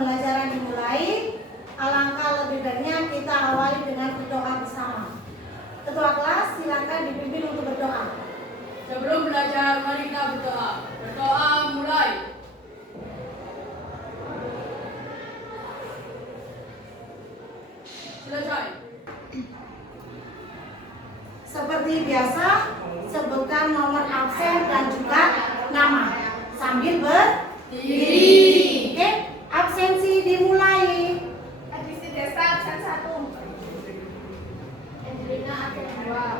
pembelajaran dimulai, alangkah lebih baiknya kita awali dengan berdoa bersama. Ketua kelas, silakan dipimpin untuk berdoa. Sebelum belajar, mari kita berdoa. Berdoa mulai. Selesai. Seperti biasa, sebutkan nomor absen dan juga nama sambil berdiri. Oke, absensi dimulai. Edisi Desa absen 1. Angelina absen 2.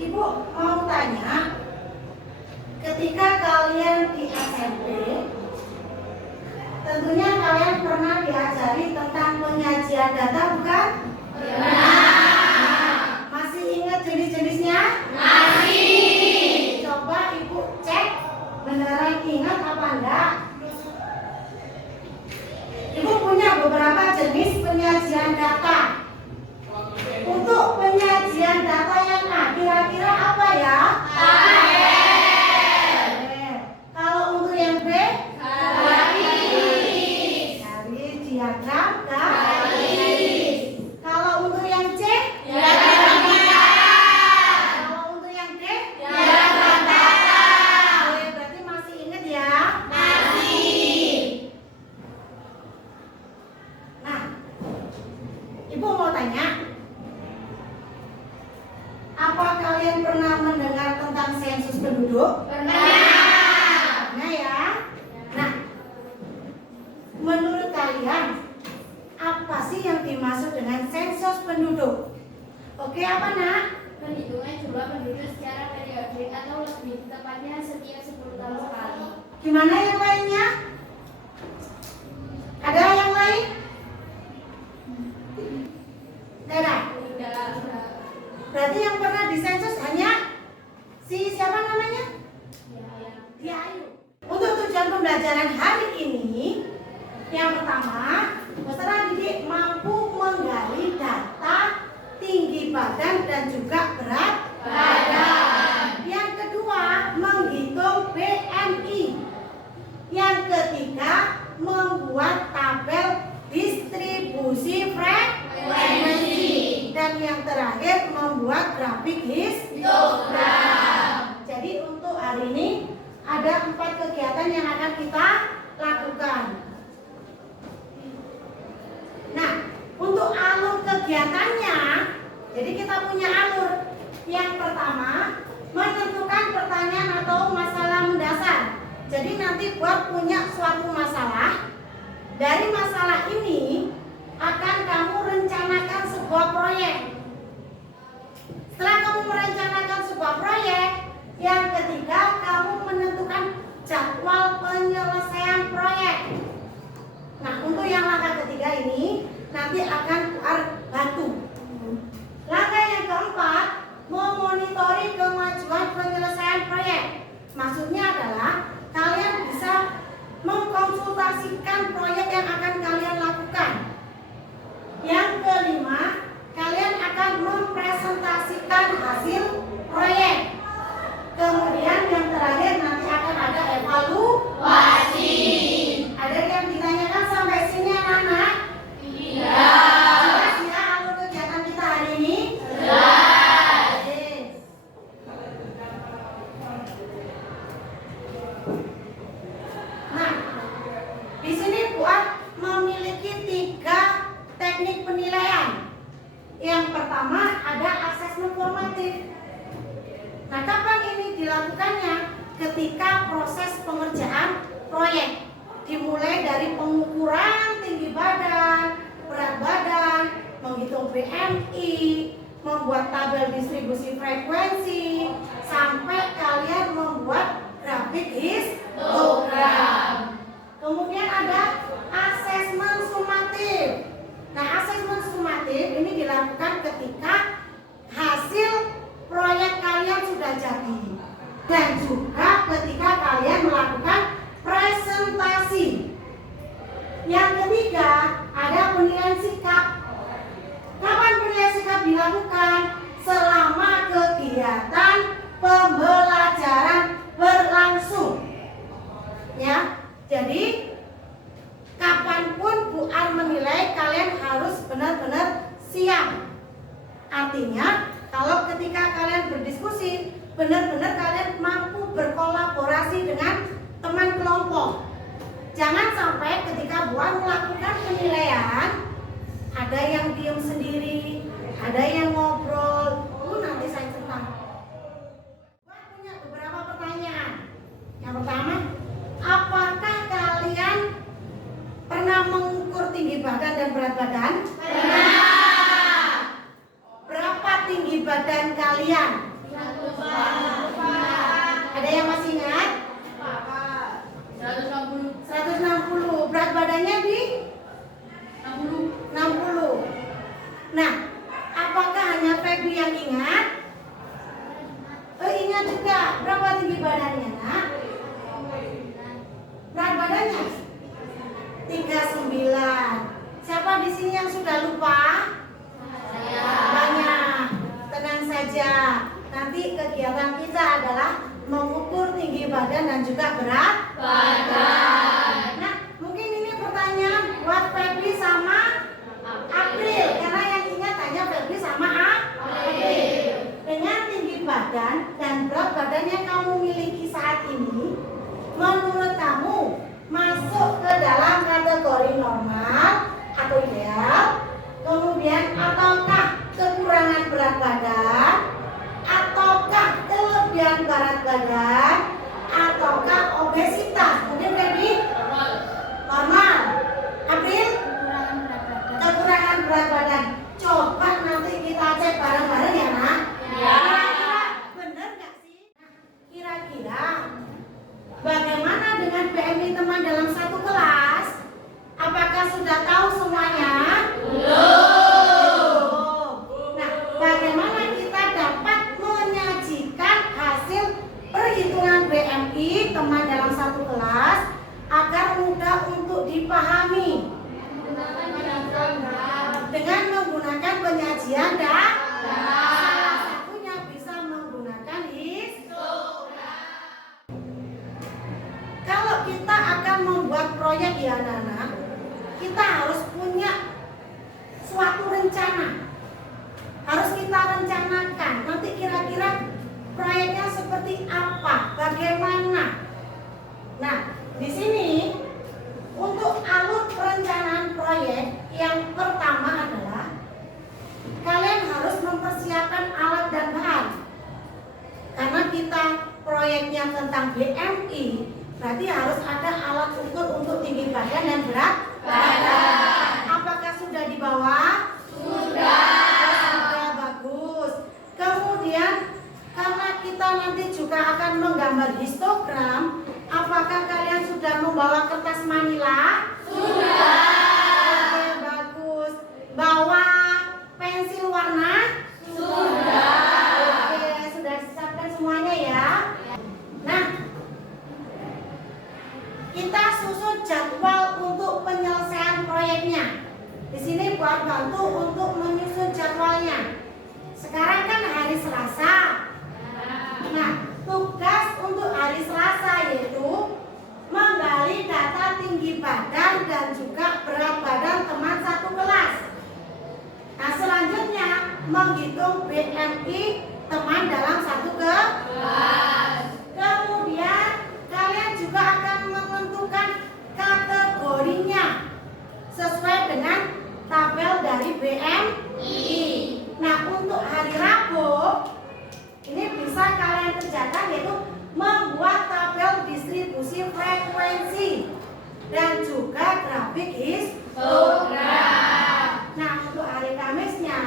Ibu mau tanya, ketika kalian di SMP, tentunya kalian pernah diajari tentang penyajian data, bukan? Benar. Masih ingat jenis-jenisnya? Masih. Coba ibu cek beneran ingat apa enggak? Ibu punya beberapa jenis penyajian data. Untuk penyajian data yang A, kira-kira apa ya? Kalau untuk yang B? Garis, diagram, garis. Kalau untuk yang C? Kalau untuk yang D? Berarti masih ingat ya? Nah, ibu mau tanya, apa kalian pernah mendengar tentang sensus penduduk? Nah ya. Nah, menurut kalian apa sih yang dimaksud dengan sensus penduduk? Oke, apa nak? Perhitungan jumlah penduduk secara periodik atau lebih tepatnya setiap 10 tahun sekali. Gimana yang lainnya? Ada yang lain? Tidak. Berarti yang pernah disensus hanya si siapa namanya? Dia Ayu. Untuk tujuan pembelajaran hari ini, yang pertama, peserta didik mampu menggali data tinggi badan dan juga berat badan. Yang kedua, menghitung BMI. Yang ketiga, membuat tabel distribusi frekuensi. Dan yang terakhir, membuat grafik histogram. Jadi untuk hari ini ada 4 kegiatan yang akan kita lakukan. Nah, untuk alur kegiatannya, jadi kita punya alur. Yang pertama, menentukan pertanyaan atau masalah mendasar. Jadi nanti buat punya suatu masalah. Dari masalah ini akan kamu rencanakan sebuah proyek. Setelah kamu merencanakan sebuah proyek, yang ketiga kamu menentukan jadwal penyelesaian proyek. Nah, untuk yang langkah ketiga ini nanti akan keluar batu. Langkah yang keempat, memonitoring kemajuan penyelesaian proyek. Maksudnya adalah kalian bisa mengkonsultasikan proyek yang akan kalian lakukan. Yang kelima, kalian akan mempresentasikan hasil proyek. Kemudian yang terakhir nanti akan ada evaluasi. Ada yang ditanyakan sampai sini anak-anak? Jelas ya alur kegiatan kita hari ini? Jelas. Nah, di sini buat memiliki 3 teknik penilaian. Yang pertama ada asesmen formatif. Nah, kapan ini dilakukannya? Ketika proses pengerjaan proyek. Dimulai dari pengukuran tinggi badan, berat badan, menghitung BMI, membuat tabel distribusi frekuensi, sampai kalian membuat grafik histogram. Kemudian ada asesmen sumatif. Nah, asesmen sumatif ini dilakukan ketika hasil proyek kalian sudah jadi dan juga ketika kalian melakukan presentasi. Yang ketiga ada penilaian sikap. Kapan penilaian sikap dilakukan? Selama kegiatan pembelajaran berlangsung. ya. Jadi kapanpun Bu Ar menilai kalian harus benar-benar siap. Artinya kalau ketika kalian berdiskusi, benar-benar kalian mampu berkolaborasi dengan teman kelompok. Jangan sampai ketika Bu Ar melakukan penilaian, ada yang diam sendiri, ada yang ngobrol. Nanti saya tentang. Bu Ar punya beberapa pertanyaan. Yang pertama, apakah kalian pernah mengukur tinggi badan dan berat badan? Pernah. Berapa tinggi badan kalian? 100. Ada yang masih ingat? 160. 160. Berat badannya di 60. 60. Nah, apakah hanya Febri yang ingat? Ingat juga. Berapa tinggi badannya, Nak? Berat badannya? 39. Siapa di sini yang sudah lupa? Saya. Banyak. Tenang saja. Nanti kegiatan kita adalah mengukur tinggi badan dan juga berat badan. Nah, mungkin ini pertanyaan buat Febri sama April, karena yang ingat hanya Febri sama April. Dengan tinggi badan dan berat badan yang kamu miliki saat ini, menurut kamu masuk ke dalam kategori normal atau ideal? Kemudian ataukah kekurangan berat badan? Ataukah kelebihan berat badan? Ataukah obesitas? Mungkin Febri? Normal. April? Kekurangan berat badan. Coba nanti kita cek bareng-bareng ya, Nak. Ya. Kira-kira bener nggak sih? Kira-kira bagaimana dengan BMI teman dalam satu kelas? Apakah sudah tahu semuanya? Belum. Nah, bagaimana kita dapat menyajikan hasil perhitungan BMI teman dalam satu kelas agar mudah untuk dipahami? Dengan menggunakan penyajian dan salah satunya bisa menggunakan histogram. Kalau kita akan membuat proyek ya anak-anak, kita harus punya suatu rencana. Harus kita rencanakan. Nanti kira-kira proyeknya seperti apa, bagaimana. Nah, di sini untuk alur perencanaan proyek yang pertama adalah kalian harus mempersiapkan alat dan bahan. Karena kita proyeknya tentang BMI, berarti harus ada alat ukur untuk tinggi badan dan berat badan. Apakah sudah dibawa? Sudah, bagus. Kemudian karena kita nanti juga akan menggambar histogram, apakah kalian sudah membawa kertas manila? Sudah. Oke, bagus. Bawa pensil warna? Sudah. Oke, sudah disiapkan semuanya ya. Nah, kita susun jadwal untuk penyelesaian proyeknya. Di sini buat bantu untuk menyusun jadwalnya. Sekarang kan hari Selasa. Nah, tugas untuk hari Selasa yaitu menggali data tinggi badan dan juga berat badan teman satu kelas. Nah, selanjutnya menghitung BMI teman dalam satu kelas. Kemudian kalian juga akan menentukan kategorinya sesuai dengan tabel dari BMI. Nah, untuk hari Rabu ini bisa kalian kerjakan yaitu membuat tabel distribusi frekuensi dan juga grafik histogram. Nah, untuk hari Kamisnya,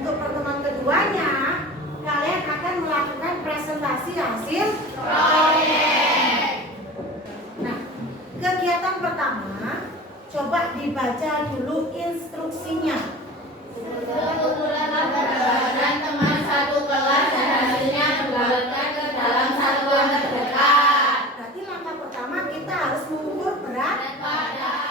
untuk pertemuan keduanya, kalian akan melakukan presentasi hasil proyek. Nah, kegiatan pertama, coba dibaca dulu instruksinya. Keunggulan badan teman satu kelas dan hasilnya dibuatkan ke dalam satuan terdekat. Berarti langkah pertama kita harus mengukur berat Badan.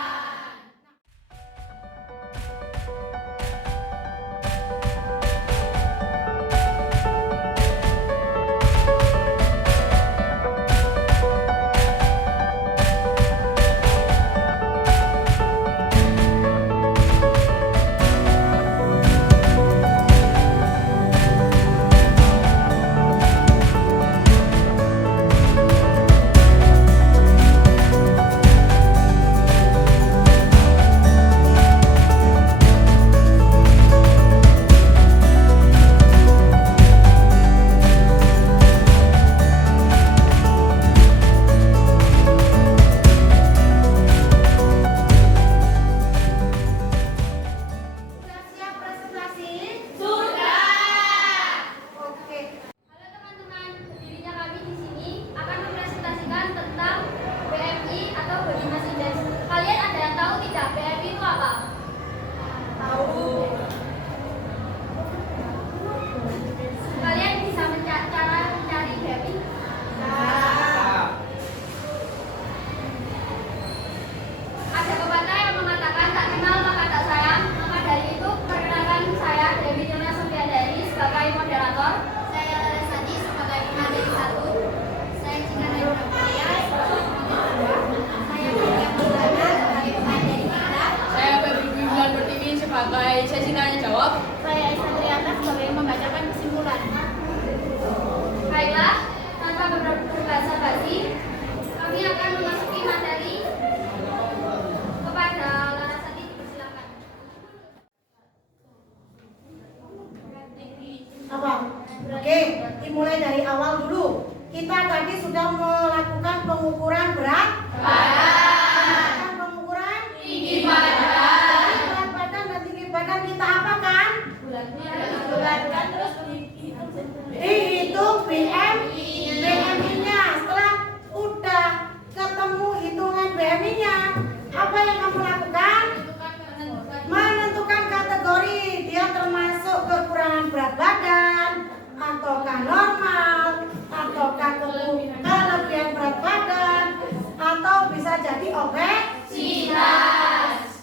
bisa jadi obesitas.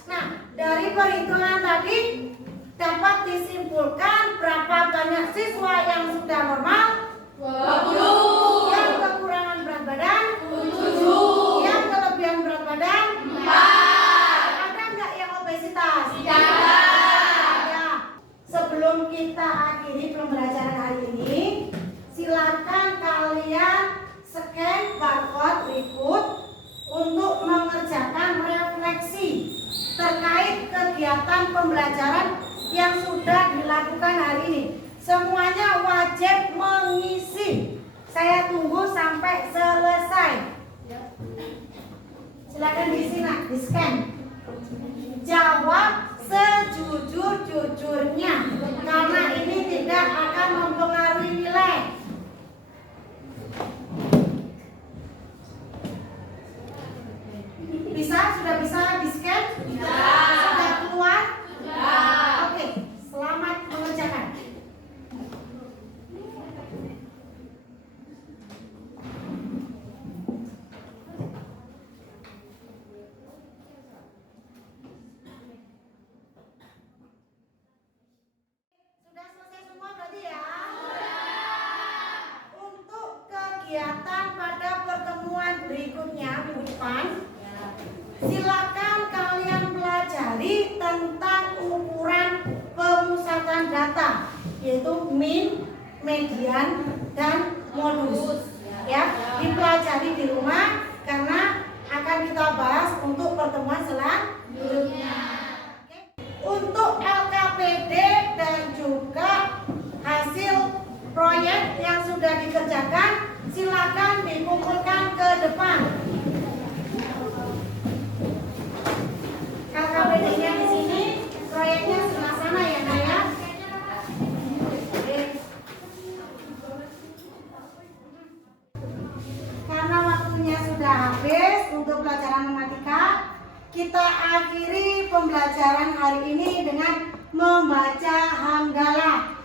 Nah, dari perhitungan tadi dapat disimpulkan berapa banyak siswa yang sudah normal? 20. Yang kekurangan berat badan? 7. Yang kelebihan berat badan? 4. Ada nggak yang obesitas? Tidak. Ya. Sebelum kita akhiri pembelajaran hari ini, silakan kalian scan barcode berikut untuk mengerjakan refleksi terkait kegiatan pembelajaran yang sudah dilakukan hari ini. Semuanya wajib mengisi. Saya tunggu sampai selesai. Silakan diisi nak, di scan. Jawab sejujur-jujurnya karena ini tidak akan mempengaruhi nilai. Bisa? Sudah bisa di scan? Sudah keluar? Oke, selamat mengerjakan. Sudah selesai semua berarti ya? Untuk kegiatan pada pertemuan berikutnya minggu depan, silakan kalian pelajari tentang ukuran pemusatan data, yaitu min, median, dan modus. Ya, dipelajari di rumah karena akan kita bahas untuk pertemuan selanjutnya. Untuk LKPD dan juga hasil proyek yang sudah dikerjakan, silakan dikumpulkan ke depan. LKPD-nya di sini, proyeknya sebelah sana ya, Nak ya. Oke. Karena waktunya sudah habis untuk pelajaran matematika, kita akhiri pembelajaran hari ini dengan membaca hamdalah.